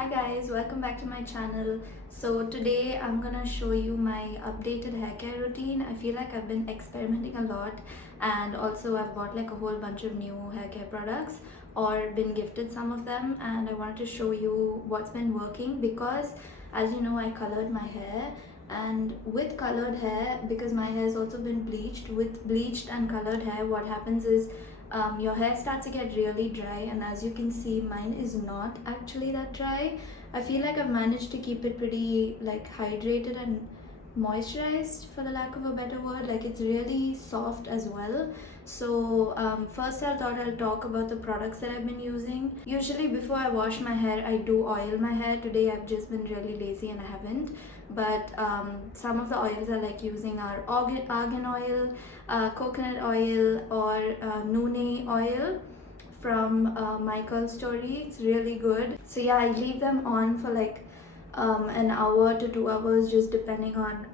Hi guys, welcome back to my channel. So today I'm gonna show you my updated hair care routine. I feel like I've been experimenting a lot, and also I've bought like a whole bunch of new hair care products or been gifted some of them, and I wanted to show you what's been working because as you know I colored my hair, and with colored hair, because my hair has also been bleached, with bleached and colored hair what happens is your hair starts to get really dry, and as you can see mine is not actually that dry. I feel like I've managed to keep it pretty like hydrated and moisturized, for the lack of a better word. Like it's really soft as well. So first I thought I'll talk about the products that I've been using. Usually before I wash my hair I do oil my hair. Today I've just been really lazy and I haven't, but some of the oils I like using are argan oil, coconut oil, or nune oil from My Curl Story. It's really good. So yeah, I leave them on for like an hour to 2 hours, just depending on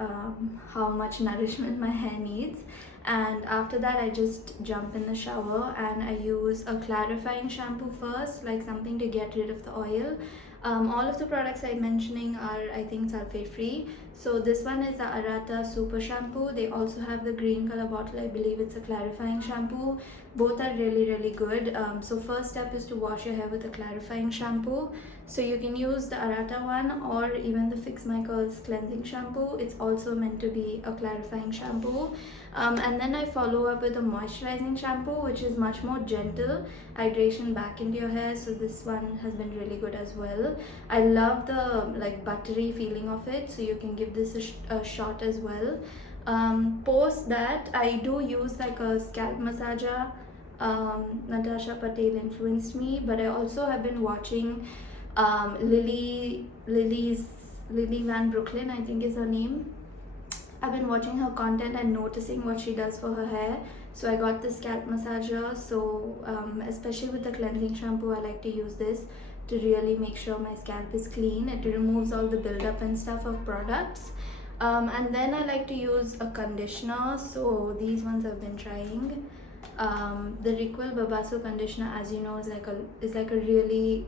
how much nourishment my hair needs. And after that I just jump in the shower and I use a clarifying shampoo first, like something to get rid of the oil. All of the products I'm mentioning are, I think, sulfate free. So this one is the Arata Super Shampoo. They also have the green color bottle. I believe it's a clarifying shampoo. Both are really good. So first step is to wash your hair with a clarifying shampoo. So you can use the Arata one or even the Fix My Curls cleansing shampoo. It's also meant to be a clarifying shampoo. And then I follow up with a moisturizing shampoo, which is much more gentle hydration back into your hair. So this one has been really good as well. I love the like buttery feeling of it, so you can give this a shot as well. Post that I do use like a scalp massager. Natasha Patel influenced me, but I also have been watching Lily Van Brooklyn, I think is her name. I've been watching her content and noticing what she does for her hair. So I got the scalp massager. So especially with the cleansing shampoo, I like to use this to really make sure my scalp is clean. It removes all the buildup and stuff of products. And then I like to use a conditioner. So these ones I've been trying. The Riquel Babasu conditioner, as you know, is like a really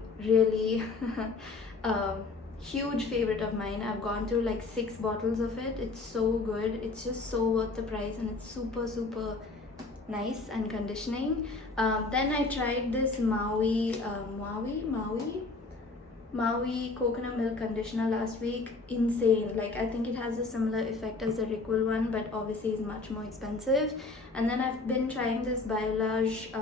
huge favorite of mine. I've gone through like 6 bottles of it. It's so good. It's just so worth the price, and it's super nice and conditioning. Then I tried this Maui coconut milk conditioner last week. Insane. Like I think it has a similar effect as the Riquel one, but obviously is much more expensive. And then I've been trying this Biolage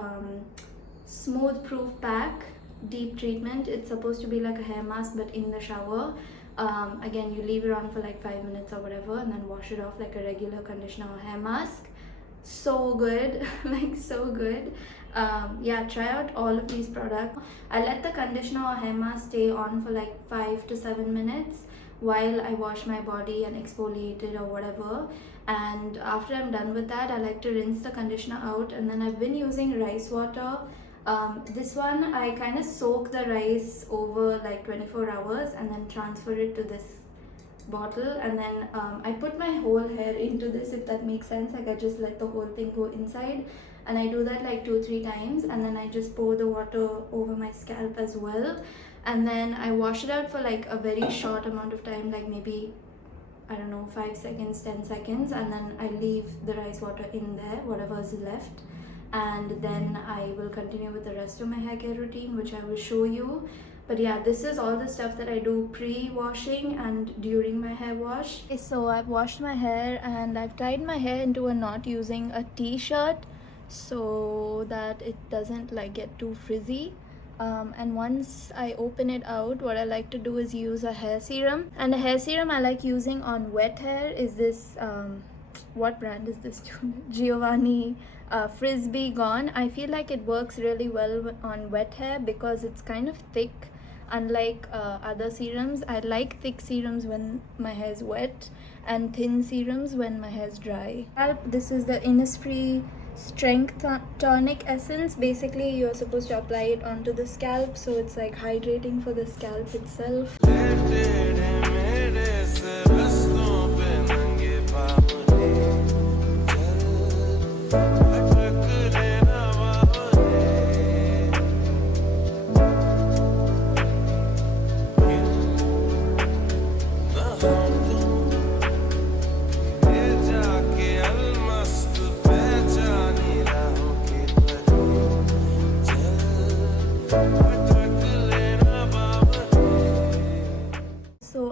smooth proof pack deep treatment. It's supposed to be like a hair mask but in the shower. Again, you leave it on for like 5 minutes or whatever and then wash it off like a regular conditioner or hair mask. So good. Like so good. Yeah, try out all of these products. I let the conditioner or hair mask stay on for like 5 to 7 minutes while I wash my body and exfoliate it or whatever. And after I'm done with that, I like to rinse the conditioner out, and then I've been using rice water. This one I kind of soak the rice over like 24 hours and then transfer it to this bottle, and then I put my whole hair into this, if that makes sense. Like I just let the whole thing go inside, and I do that like 2-3 times, and then I just pour the water over my scalp as well, and then I wash it out for like a very short amount of time, like maybe, I don't know, 5 seconds, 10 seconds, and then I leave the rice water in there, whatever is left. And then I will continue with the rest of my hair care routine, which I will show you. But yeah, this is all the stuff that I do pre-washing and during my hair wash. Okay, so I've washed my hair and I've tied my hair into a knot using a t-shirt so that it doesn't like get too frizzy. And once I open it out, what I like to do is use a hair serum. And the hair serum I like using on wet hair is this what brand is this? Giovanni Frisbee Gone. I feel like it works really well on wet hair because it's kind of thick. Unlike other serums, I like thick serums when my hair is wet and thin serums when my hair is dry. This is the Innisfree Strength Tonic Essence. Basically you're supposed to apply it onto the scalp, so it's like hydrating for the scalp itself. So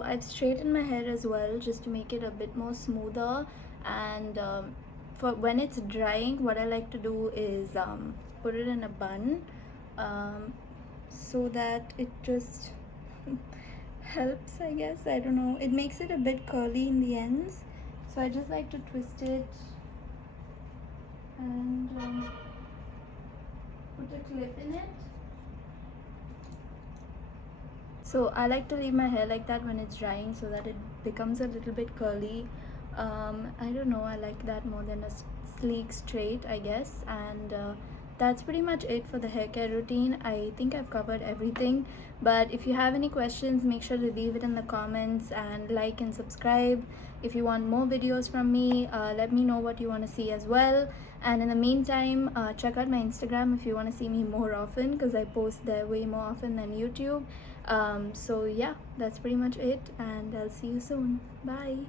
I've straightened my hair as well just to make it a bit more smoother, and for when it's drying, what I like to do is put it in a bun, so that it just helps, I guess. I don't know, it makes it a bit curly in the ends, so I just like to twist it and put a clip in it. So I like to leave my hair like that when it's drying so that it becomes a little bit curly. I don't know, I like that more than a sleek straight, I guess. And that's pretty much it for the hair care routine. I think I've covered everything, but if you have any questions, make sure to leave it in the comments and like and subscribe. If you want more videos from me, let me know what you want to see as well. And in the meantime, check out my Instagram if you want to see me more often, because I post there way more often than YouTube. So yeah, that's pretty much it, and I'll see you soon. Bye.